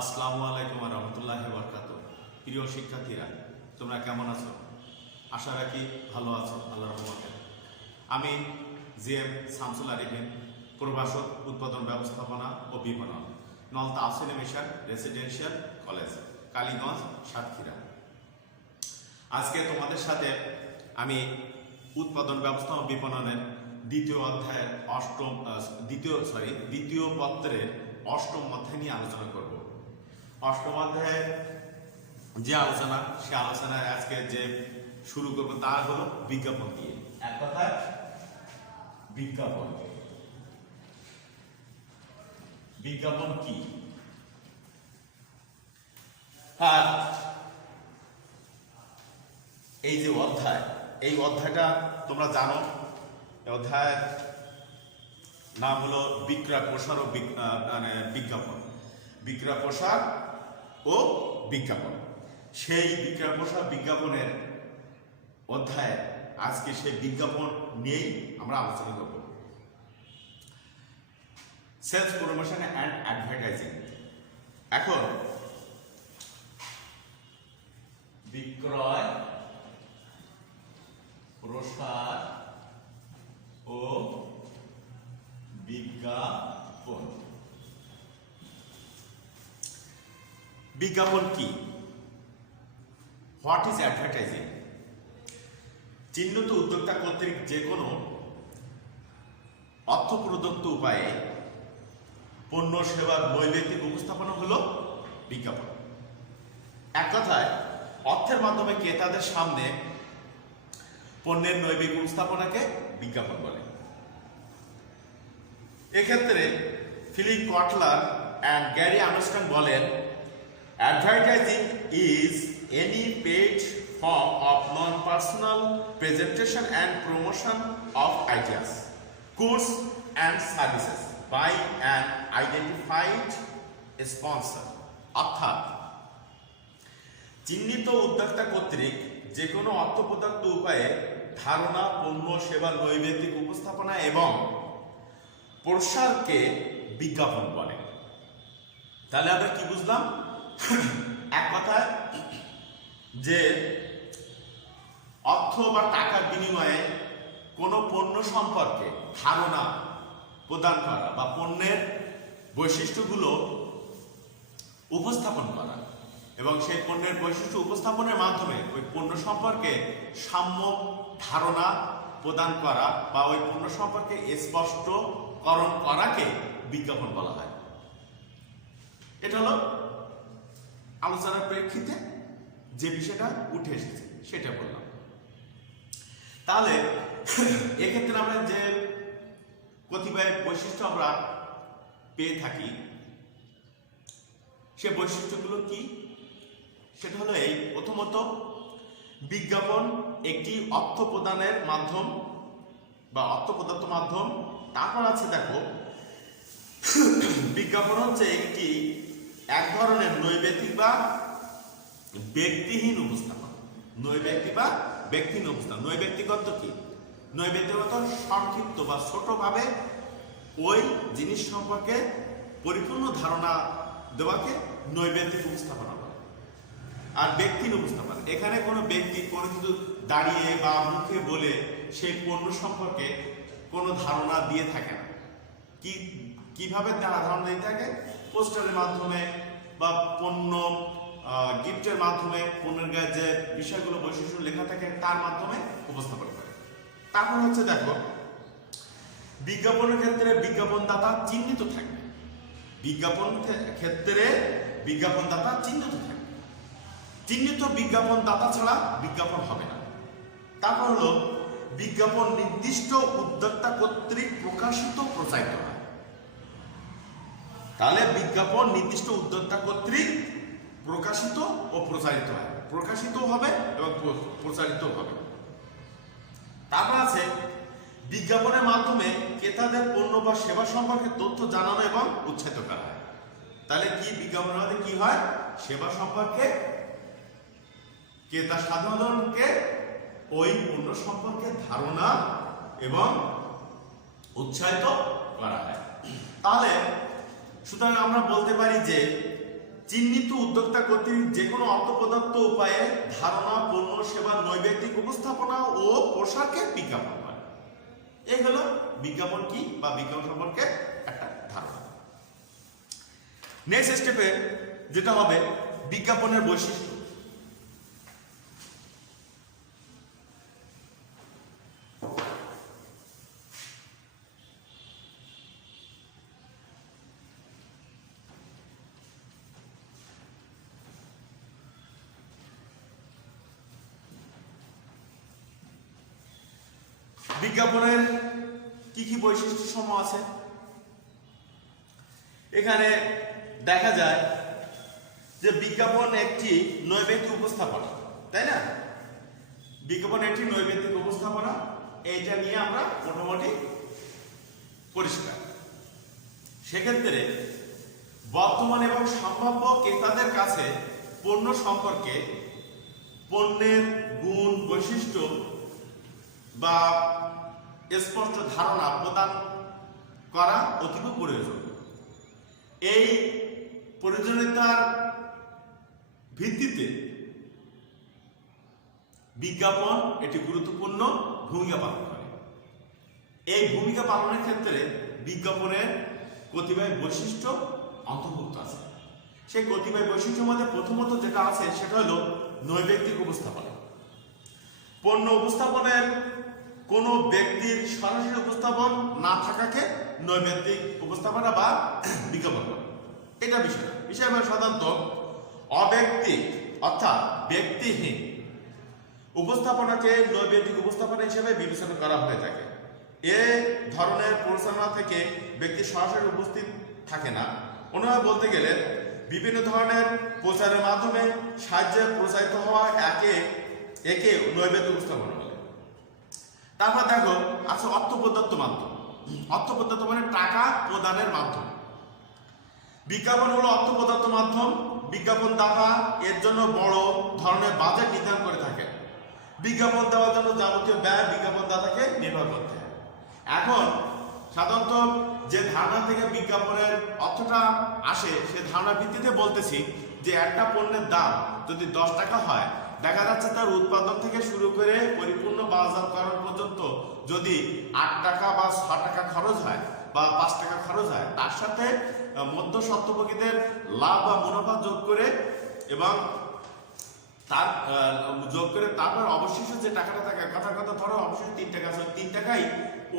আসসালামু আলাইকুম ওয়া রাহমাতুল্লাহি ওয়া বারাকাতুহু। প্রিয় শিক্ষার্থীরা, তোমরা কেমন আছো? আশা রাখি ভালো আছো আল্লাহর রহমতে। আমি জিএম শামসুল আরিফিন, প্রভাষক উৎপাদন ব্যবস্থাপনা ও বিপণন, নলতা আসিনে mission residential college, Kaliganj, Satkhira. আজকে তোমাদের সাথে আমি উৎপাদন ব্যবস্থাপনা বিপণনের দ্বিতীয় পত্রের অষ্টম অধ্যায় নিয়ে আলোচনা করব। অষ্টম অধ্যায়ের যে আলোচনা, সে আলোচনায় আজকে যে শুরু করব তা হলো বিজ্ঞাপন দিয়ে। এক কথায় বিজ্ঞাপন। বিজ্ঞাপন কি? আর এই যে অধ্যায়, এই অধ্যায়টা তোমরা জানো, অধ্যায়ের নাম হলো বিক্রয় প্রসার ও বিজ্ঞাপন। বিক্রয় প্রসার ও বিজ্ঞাপন। সেই বিক্রয় প্রসার বিজ্ঞাপনের অধ্যায়ে আজকে সেই বিজ্ঞাপন নিয়েই আমরা আলোচনা করব। Sales promotion and advertising. এখন বিক্রয় প্রসার ও বিজ্ঞাপন। বিজ্ঞাপন কি? What is advertising? চিহ্নিত উদ্যোক্তা কর্তৃক যে কোনো অর্থ প্রদত্ত উপায়ে পণ্য সেবার নৈবেদিক উপস্থাপনা হলো বিজ্ঞাপন। এক কথায় অর্থের মাধ্যমে ক্রেতাদের সামনে পণ্যের নৈবেদিক উপস্থাপনাকে বিজ্ঞাপন বলে। এক্ষেত্রে Philip Kotler and Gary Armstrong বলেন, advertising is any paid form of non personal presentation and promotion of ideas, goods and services by an identified sponsor. অর্থাৎ চিহ্নিত উদ্যোক্তা কর্তৃক যে কোনো অর্থ প্রদত্ত উপায়ে ধারণা, পণ্য, সেবা, নৈবেদিক উপস্থাপনা এবং প্রসারকে বিজ্ঞাপন বলে। তাহলে আমরা কি বুঝলাম? এক কথায় যে অর্থ বা টাকার বিনিময়ে কোনো পণ্য সম্পর্কে ধারণা প্রদান করা বা পণ্যের বৈশিষ্ট্যগুলো উপস্থাপন করা এবং সেই পণ্যের বৈশিষ্ট্য উপস্থাপনের মাধ্যমে ওই পণ্য সম্পর্কে সাম্যক ধারণা প্রদান করা বা ওই পণ্য সম্পর্কে স্পষ্টকরণ করাকে বিজ্ঞাপন বলা হয়। এটা হলো আলোচনার প্রেক্ষিতে যে বিষয়টা উঠে এসেছে সেটা বললাম। তাহলে এক্ষেত্রে আমরা যে কতিপয় বৈশিষ্ট্য আমরা পেয়ে থাকি, সে বৈশিষ্ট্যগুলো কি? সেটা হলো এই, প্রথমত বিজ্ঞাপন একটি অর্থ প্রদানের মাধ্যম বা অর্থ প্রদত্ত মাধ্যম। তারপর আছে দেখো, বিজ্ঞাপন হচ্ছে একটি এক ধরনের নৈবেদিক বা ব্যক্তিহীন উপস্থাপনা। নৈবেদিক বা ব্যক্তিহীন উপস্থাপনা। নৈবেদিকত্ব কি? নৈবেদিকত্ব সংক্ষিপ্ত বা ছোটভাবে ওই জিনিস সম্পর্কে পরিপূর্ণ ধারণা দেওয়াকে নৈবেদিক উপস্থাপনা বলে। আর ব্যক্তিহীন উপস্থাপনা, এখানে কোনো ব্যক্তি কোনো কিছু দাঁড়িয়ে বা মুখে বলে সেই পণ্য সম্পর্কে কোনো ধারণা দিয়ে থাকে না। কিভাবে তারা ধারণা দিয়ে থাকে? পোস্টারের মাধ্যমে বা পণ্য গিফটের মাধ্যমে পণ্যের গায়ে যে বিষয়গুলো বৈশিষ্ট্য লেখা থাকে তার মাধ্যমে উপস্থাপন করে। তারপর হচ্ছে দেখো, বিজ্ঞাপনের ক্ষেত্রে বিজ্ঞাপনদাতা চিহ্নিত থাকবে। বিজ্ঞাপন ক্ষেত্রে বিজ্ঞাপনদাতা চিহ্নিত থাকবে। চিহ্নিত বিজ্ঞাপনদাতা ছাড়া বিজ্ঞাপন হবে না। তারপর হলো বিজ্ঞাপন নির্দিষ্ট উদ্যোক্তা কর্তৃক প্রকাশিত প্রচারিত হয়। তাহলে বিজ্ঞাপন নির্দিষ্ট উদ্যোক্তা কর্তৃক প্রকাশিত ও প্রচারিত হয়। প্রকাশিত হবে এবং প্রচারিত হবে। তারপর আছে বিজ্ঞাপনের মাধ্যমে ক্রেতাদের পণ্য বা সেবা সম্পর্কে তথ্য জানানো এবং উৎসাহিত করা হয়। তাহলে কি বিজ্ঞাপনের মধ্যে কি হয়? সেবা সম্পর্কে ক্রেতা সাধারণকে ওই পণ্য সম্পর্কে ধারণা এবং উৎসাহিত করা হয়। তাহলে সুতরাং আমরা বলতে পারি যে চিহ্নিত উদ্যোক্তা কর্তৃক যে কোনো অর্থপ্রদত্ত উপায়ে ধারণা, পণ্য, সেবা, নৈবেদিক উপস্থাপনা ও পোশাকের বিজ্ঞাপন হয়। এই হলো বিজ্ঞাপন কি বা বিজ্ঞাপন সম্পর্কে একটা ধারণা। নেক্সট স্টেপে যেটা হবে বিজ্ঞাপনের বৈশিষ্ট্য। বিজ্ঞাপনের কি কি বৈশিষ্ট্য সমূহ আছে এখানে দেখা যায় যে বিজ্ঞাপন একটি নৈবেদ্য উপস্থাপনা, তাই না? বিজ্ঞাপন একটি নৈবেদ্য উপস্থাপনা, এইটা নিয়ে আমরা মোটামুটি পরিষ্কার। সেক্ষেত্রে বর্তমান এবং সম্ভাব্য ক্রেতাদের কাছে পণ্য সম্পর্কে পণ্যের গুণ, বৈশিষ্ট্য বা স্পষ্ট ধারণা প্রদান করা অতীব প্রয়োজন। এই প্রয়োজনীয়তার ভিত্তিতে বিজ্ঞাপন একটি গুরুত্বপূর্ণ ভূমিকা পালন করে। এই ভূমিকা পালনের ক্ষেত্রে বিজ্ঞাপনের কতিপয় বৈশিষ্ট্য অন্তর্ভুক্ত আছে। সেই কতিপয় বৈশিষ্ট্যের মধ্যে প্রথমত যেটা আছে সেটা হলো নৈবেদ্যিক উপস্থাপনা। পণ্য উপস্থাপনের কোন ব্যক্তির সরাসরি উপস্থাপন না থাকাকে নৈবেদ্যিক উপস্থাপনা বা বিজ্ঞাপন বলে। এটা বিষয় সাধারণত অব্যক্তিক অর্থাৎ ব্যক্তিহীন উপস্থাপনাকে নৈবেদ্যিক উপস্থাপনা হিসেবে বিবেচনা করা হয়ে থাকে। এ ধরনের প্রচারণা থেকে ব্যক্তি সরাসরি উপস্থিত থাকে না। অন্যভাবে বলতে গেলে বিভিন্ন ধরনের প্রচারের মাধ্যমে সাহায্যে প্রচারিত হওয়া একে নৈবেদ্য উপস্থাপনা বলে। তারপর দেখো আছে অর্থ প্রদত্ত মাধ্যম। অর্থ প্রদত্ত মানে টাকা প্রদানের মাধ্যম। বিজ্ঞাপন হলো অর্থ প্রদত্ত মাধ্যম। বিজ্ঞাপন দাতা এর জন্য বড় ধরনের বাজেট নির্ধারণ করে থাকে। বিজ্ঞাপন দেওয়ার জন্য যাবতীয় ব্যয় বিজ্ঞাপন দাতাকে নির্ভর করতে হয়। এখন সাধারণত যে ধারণা থেকে বিজ্ঞাপনের অর্থটা আসে সে ধারণার ভিত্তিতে বলতেছি যে একটা পণ্যের দাম যদি 10 টাকা হয়, দেখা যাচ্ছে তার উৎপাদন থেকে শুরু করে পরিপূর্ণ বাজারকরণ পর্যন্ত যদি 8 টাকা বা 6 টাকা খরচ হয় বা 5 টাকা খরচ হয়, তার সাথে মধ্য স্বত্বভোগীদের লাভ বা মুনাফা যোগ করে এবং তার যোগ করে তারপর অবশিষ্ট যে টাকাটা থাকে কথা ধরো অবশিষ্ট 3 টাকা আছে, 3 টাকাই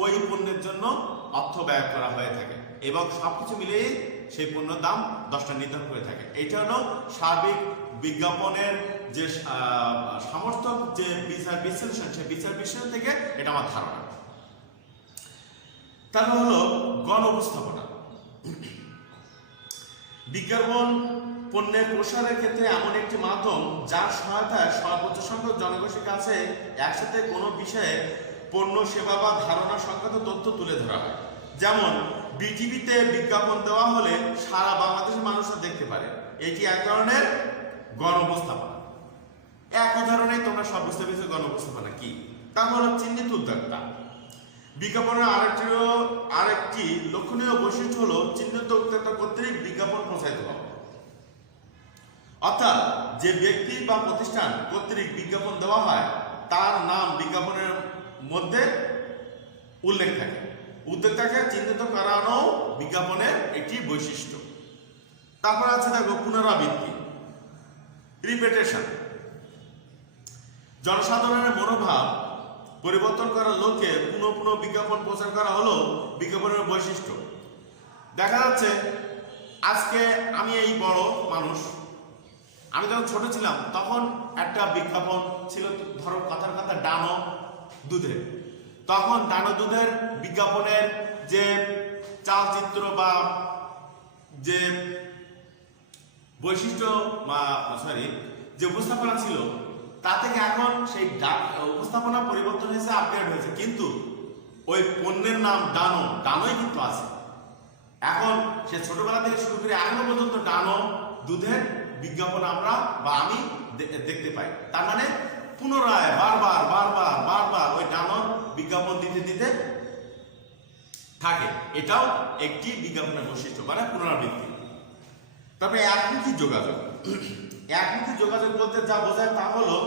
ওই পণ্যের জন্য অর্থ ব্যয় করা হয়ে থাকে এবং সবকিছু মিলিয়ে সেই পণ্যের দাম 10 টাকা নির্ধারণ করে থাকে। এটা হলো সার্বিক বিজ্ঞাপনের যে সমর্থক যে বিচার বিশ্লেষণ, সেই বিচার বিশ্লেষণ থেকে এটা আমার ধারণা। তারপর হলো গণ উপস্থাপনা। বিজ্ঞাপন পণ্যের প্রসারের ক্ষেত্রে এমন একটি মাধ্যম যার সহায়তায় সর্বোচ্চ সংখ্যক জনগোষ্ঠীর কাছে একসাথে কোনো বিষয়ে পণ্য, সেবা বা ধারণা সংক্রান্ত তথ্য তুলে ধরা হয়। যেমন বিটিভিতে বিজ্ঞাপন দেওয়া হলে সারা বাংলাদেশের মানুষরা দেখতে পারে। এটি এক ধরনের গণ উপস্থাপনা। এক উদাহরণে তোমরা সব বুঝতে পেরেছো গণ উপস্থাপনা কি। তারপর চিহ্নিত উদ্যোক্তা। বিজ্ঞাপনের আরেকটি লক্ষণীয় বৈশিষ্ট্য হলো চিহ্নিত উদ্যোক্তা কর্তৃক বিজ্ঞাপন প্রচারিত হবে। অর্থাৎ যে ব্যক্তি বা প্রতিষ্ঠান কর্তৃক বিজ্ঞাপন দেওয়া হয় তার নাম বিজ্ঞাপনের মধ্যে উল্লেখ থাকে। উদ্যোক্তাকে চিহ্নিত করানো বিজ্ঞাপনের একটি বৈশিষ্ট্য। তারপর আছে দেখো পুনরাবৃত্তি, রিপিটেশন। জনসাধারণের মনোভাব পরিবর্তন করার লক্ষ্যে পুনঃ বিজ্ঞাপন প্রচার করা হলো বিজ্ঞাপনের বৈশিষ্ট্য। দেখা যাচ্ছে আজকে আমি এই বড় মানুষ, আমি যখন ছোট ছিলাম তখন একটা বিজ্ঞাপন ছিল, ধরো কথার কথা ডানো দুধের। তখন ডানো দুধের বিজ্ঞাপনের যে চালচিত্র বা যে বৈশিষ্ট্য যে উপস্থাপনা ছিল তা থেকে এখন সেই উপস্থাপনা পরিবর্তন হয়েছে, আপগ্রেড হয়েছে, কিন্তু ওই পণ্যের নাম ডানোই কিন্তু আছে। এখন সে ছোটবেলা থেকে শুরু করে এখনো পর্যন্ত ডানো দুধের বিজ্ঞাপন আমরা বা আমি দেখতে পাই। তার মানে পুনরায় বারবার ওই ডানোর বিজ্ঞাপন দিতে থাকে। এটাও একটি বিজ্ঞাপনের বৈশিষ্ট্য, মানে পুনরাবৃত্তি। তারপরে একমুখী যোগাযোগ। একমুখী যোগাযোগ বলতে যা বোঝায় তা হলো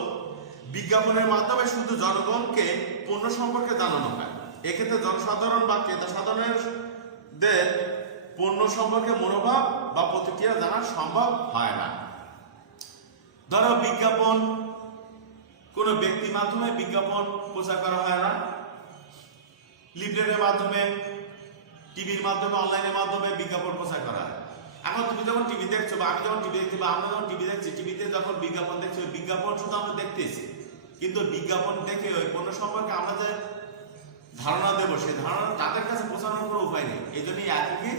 বিজ্ঞাপনের মাধ্যমে শুধু জনগণকে পণ্য সম্পর্কে জানানো হয়। এক্ষেত্রে জনসাধারণ বা ক্রেতা সাধারণদের পণ্য সম্পর্কে মনোভাব বা প্রতিক্রিয়া জানা সম্ভব হয় না। ধরো বিজ্ঞাপন, কোনো ব্যক্তির মাধ্যমে বিজ্ঞাপন প্রচার করা হয় না, লিফলেটের মাধ্যমে, টিভির মাধ্যমে, অনলাইনের মাধ্যমে বিজ্ঞাপন প্রচার করা হয়। এখন তুমি যখন টিভি দেখছো বা আমি যখন টিভি দেখছি বা আমরা যখন টিভি দেখছি, টিভিতে যখন বিজ্ঞাপন দেখছি, ওই বিজ্ঞাপন শুধু আমরা দেখতেছি, কিন্তু বিজ্ঞাপন দেখে ওই পণ্য সম্পর্কে আমরা যে ধারণা দেবো সেই ধারণা তাদের কাছে পৌঁছানোর কোনো উপায় নেই। এই জন্যই একই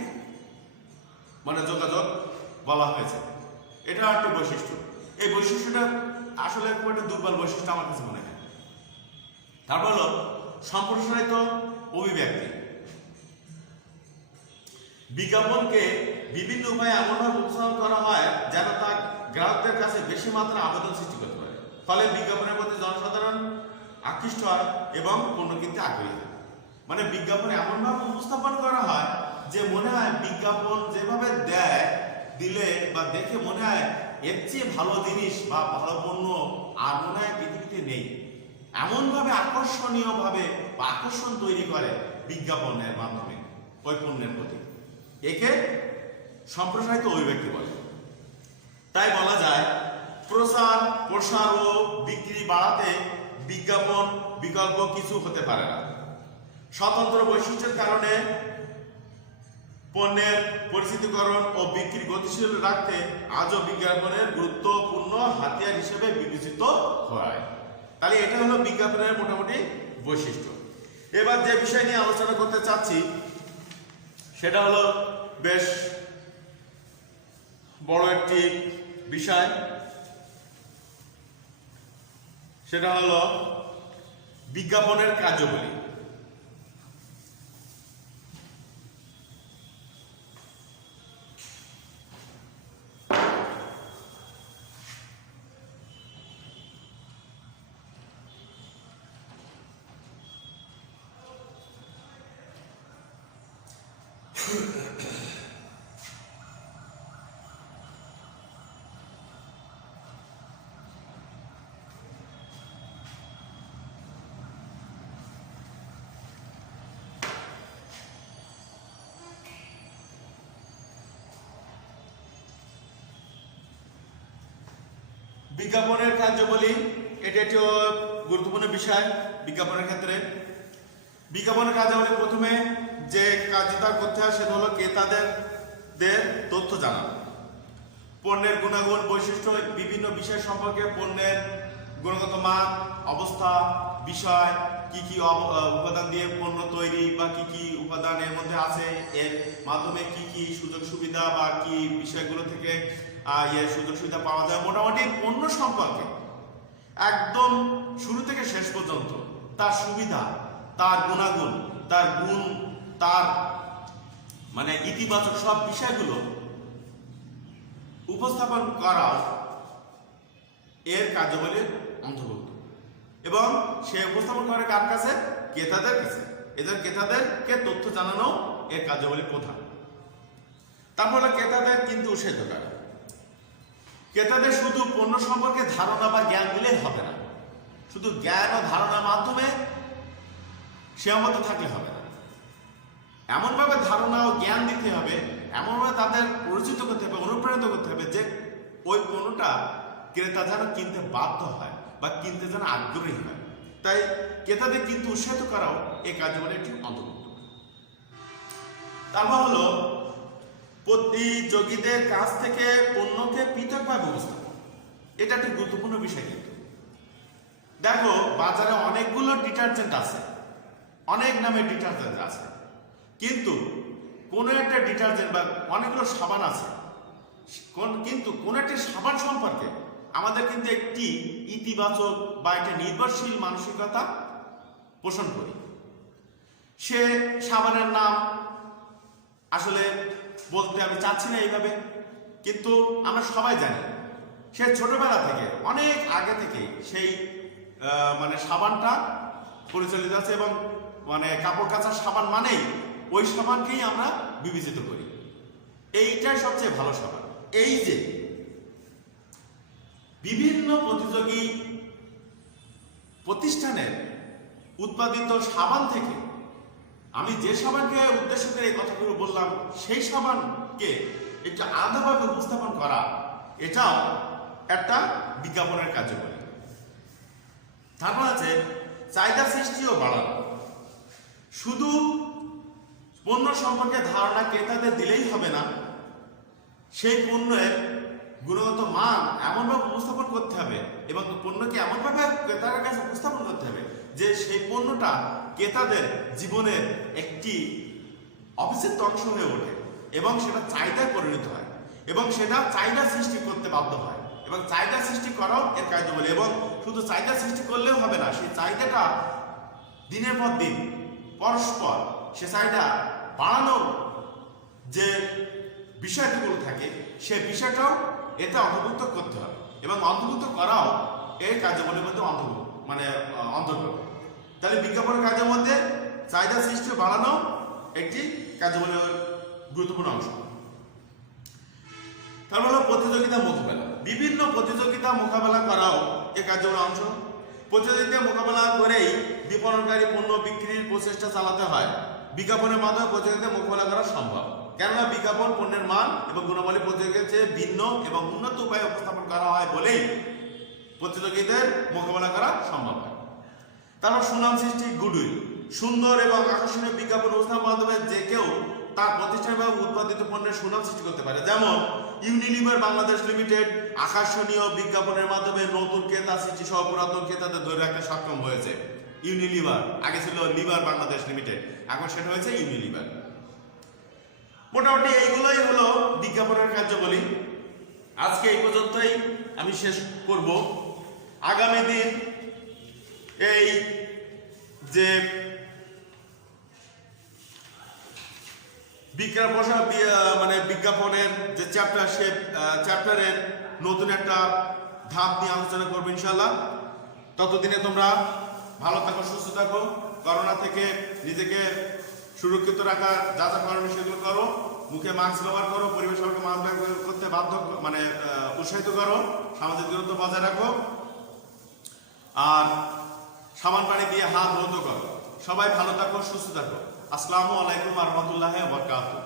মানে যোগাযোগ বলা হয়েছে। এটা একটা বৈশিষ্ট্য। এই বৈশিষ্ট্যটা আসলে খুব একটা দুর্বল বৈশিষ্ট্য আমার কাছে মনে হয়। তারপর হলো সম্প্রসারিত অভিব্যক্তি। বিজ্ঞাপনকে বিভিন্ন উপায়ে এমনভাবে উপস্থাপন করা হয় যেন তা গ্রাহকদের কাছে বেশি মাত্রা আবেদন সৃষ্টি করতে পারে। ফলে বিজ্ঞাপনের প্রতি জনসাধারণ আকৃষ্ট হয় এবং পণ্য কিনতে আগ্রহী হয়। মানে বিজ্ঞাপন এমনভাবে উপস্থাপন করা হয় যে মনে হয় বিজ্ঞাপন যেভাবে দেয়, দিলে বা দেখে মনে হয় এর চেয়ে ভালো জিনিস বা ভালো পণ্য আর মনে হয় পৃথিবীতে নেই। এমনভাবে আকর্ষণীয়ভাবে বা আকর্ষণ তৈরি করে বিজ্ঞাপনের মাধ্যমে ওই পণ্যের প্রতি। একে সম্প্রসারিত অভিব্যক্তি বলে। তাই বলা যায় প্রসার ও বিক্রি বাড়াতে বিজ্ঞাপন বিকল্প কিছু হতে পারে না। স্বতন্ত্র বৈশিষ্ট্যের কারণে পণ্যের পরিচিতিকরণ ও বিক্রি গতিশীল রাখতে আজও বিজ্ঞাপনের গুরুত্বপূর্ণ হাতিয়ার হিসেবে বিবেচিত হয়। তাহলে এটা হলো বিজ্ঞাপনের মোটামুটি বৈশিষ্ট্য। এবার যে বিষয় নিয়ে আলোচনা করতে চাচ্ছি সেটা হলো বেশ বড় একটি বিষয়, সেটা হলো বিজ্ঞাপনের কার্যাবলী। বিজ্ঞাপনের কার্যাবলী এটা একটি গুরুত্বপূর্ণ বিষয় বিজ্ঞাপনের ক্ষেত্রে। বিজ্ঞাপনের কার্যাবলী প্রথমে যে কার্যটা করতে হয় সেটা হলো ক্রেতাদের তথ্য জানানো। পণ্যের গুণাগুণ, বৈশিষ্ট্য, বিভিন্ন বিষয় সম্পর্কে, পণ্যের গুণগত মান, অবস্থা, বিষয়, কি কি উপাদান দিয়ে পণ্য তৈরি বা কি কি উপাদান এর মধ্যে আছে, এর মাধ্যমে কি কি সুযোগ সুবিধা বা কি বিষয়গুলো থেকে সুযোগ সুবিধা পাওয়া যায়, মোটামুটি পণ্য সম্পর্কে একদম শুরু থেকে শেষ পর্যন্ত তার সুবিধা, তার গুণাগুণ, তার গুণ, তার মানে ইতিবাচক সব বিষয়গুলো উপস্থাপন করা এর কার্যাবলীর অন্তর্ভুক্ত। এবং সে উপস্থাপন করে কার কাছে? ক্রেতাদের কাছে। এদের ক্রেতাদেরকে তথ্য জানানো এর কার্যাবলীর প্রধান। তারপর ক্রেতাদের কিন্তু উৎসাহিত করে। ক্রেতাদের শুধু পণ্য সম্পর্কে ধারণা বা জ্ঞান দিলেই হবে না, শুধু জ্ঞান ও ধারণার মাধ্যমে সীমাবদ্ধ থাকলে হবে না। এমনভাবে ধারণা ও জ্ঞান দিতে হবে, এমনভাবে তাদের পরিচিত করতে হবে, অনুপ্রাণিত করতে হবে যে ওই পণ্যটা ক্রেতা যেন কিনতে বাধ্য হয় বা কিনতে যেন আগ্রহী হয়। তাই ক্রেতাদের কিন্তু উৎসাহিত করাও এই কার্যক্রমের একটি অন্তর্ভুক্ত। তারপর হলো প্রতিযোগীদের কাছ থেকে পণ্যকে পৃথকভাবে উপস্থাপন। এটা একটি গুরুত্বপূর্ণ বিষয়। কিন্তু দেখো বাজারে অনেকগুলো ডিটারজেন্ট আছে, অনেক নামের ডিটারজেন্ট আছে, কিন্তু কোনো একটা ডিটারজেন্ট বা অনেকগুলো সাবান আছে, কিন্তু কোন একটা সাবান সম্পর্কে আমাদের কিন্তু একটি ইতিবাচক বা একটা নির্ভরশীল মানসিকতা পোষণ করি। সে সাবানের নাম আসলে বলতে আমি চাচ্ছি না এইভাবে, কিন্তু আমরা সবাই জানি সে ছোটবেলা থেকে অনেক আগে থেকে সেই মানে সাবানটা পরিচালিত আছে এবং মানে কাপড় কাচার সাবান মানেই ওই সাবানকেই আমরা বিবেচিত করি, এইটাই সবচেয়ে ভালো সাবান। এই যে বিভিন্ন প্রতিযোগী প্রতিষ্ঠানের উৎপাদিত সাবান থেকে আমি যে সাবানকে উদ্দেশ্য করে এই কথাগুলো বললাম সেই সাবানকে একটু আলাদাভাবে উপস্থাপন করা, এটাও একটা বিজ্ঞাপনের কার্যকরী। তারপর আছে চাহিদা সৃষ্টিও বাড়ানো। শুধু পণ্য সম্পর্কে ধারণা ক্রেতাদের দিলেই হবে না, সেই পণ্যের গুণগত মান এমনভাবে উপস্থাপন করতে হবে এবং পণ্যকে এমনভাবে ক্রেতার কাছে উপস্থাপন করতে হবে যে সেই পণ্যটা ক্রেতাদের জীবনের একটি অবিচ্ছেদ্য অংশ হয়ে ওঠে এবং সেটা চাহিদায় পরিণত হয় এবং সেটা চাহিদা সৃষ্টি করতে বাধ্য হয় এবং চাহিদা সৃষ্টি করাও এর কাজ বলে। এবং শুধু চাহিদা সৃষ্টি করলেও হবে না, সেই চাহিদাটা দিনের পর দিন পরস্পর সে চাহিদা বাড়ানোর যে বিষয়গুলো থাকে সে বিষয়টাও এতে অন্তর্ভুক্ত করতে হবে এবং অন্তর্ভুক্ত করাও এর কার্যাবলীর মধ্যে অন্তর্গত। তাহলে বিজ্ঞাপনের কাজের মধ্যে চাহিদা সৃষ্টি বাড়ানো একটি কার্যাবলীর গুরুত্বপূর্ণ অংশ। তারপর হলো প্রতিযোগিতা মোকাবেলা। বিভিন্ন প্রতিযোগিতা মোকাবেলা করাও এ কার্যবলীর অংশ। প্রতিযোগিতা মোকাবেলা করেই বিপণনকারী পণ্য বিক্রির প্রচেষ্টা চালাতে হয়। বিজ্ঞাপনের মাধ্যমে প্রতিযোগিতা মোকাবেলা করা সম্ভব, কেননা বিজ্ঞাপন পণ্যের মান এবং গুণাবলী প্রতিযোগিতার চেয়ে ভিন্ন এবং উন্নত উপায়ে উপস্থাপন করা হয় বলেই প্রতিযোগীদের মোকাবেলা করা সম্ভব হয়। তারপর সুনাম সৃষ্টি, গুডউইল। সুন্দর এবং আকর্ষণীয় বিজ্ঞাপন উপস্থাপনের মাধ্যমে যে কেউ তার প্রতিষ্ঠান বা উৎপাদিত পণ্যের সুনাম সৃষ্টি করতে পারে। যেমন ইউনিলিভার বাংলাদেশ লিমিটেড আকর্ষণীয় বিজ্ঞাপনের মাধ্যমে নতুন ক্রেতা সৃষ্টি সহ পুরাতন ক্রেতাদের ধরে রাখতে সক্ষম হয়েছে। ইউনিলিভার, আগে ছিল লিভার বাংলাদেশ লিমিটেড, এখন সেটা হয়েছে ইউনিলিভার। মোটামুটি এইগুলোই হলো বিজ্ঞাপনের কার্যাবলী। আজকে এই পর্যন্তই আমি শেষ করব। আগামী দিন এই যে বিজ্ঞাপনের যে চ্যাপ্টার, সে চ্যাপ্টারের নতুন একটা ধাপ নিয়ে আলোচনা করবো ইনশাল্লাহ। ততদিনে তোমরা ভালো থাকো, সুস্থ থাকো, করোনা থেকে নিজেকে সুরক্ষিত রাখার যা যা করণীয় সেগুলো করো, মুখে মাস্ক ব্যবহার করো, পরিবেশ মাস্ক ব্যবহার করতে উৎসাহিত করো, সামাজিক দূরত্ব বজায় রাখো, আর সাবান পানি দিয়ে হাত ধৌত করো। সবাই ভালো থাকো, সুস্থ থাকো। আসসালামু আলাইকুম ওয়া রাহমাতুল্লাহি ওয়া বারাকাতুহু।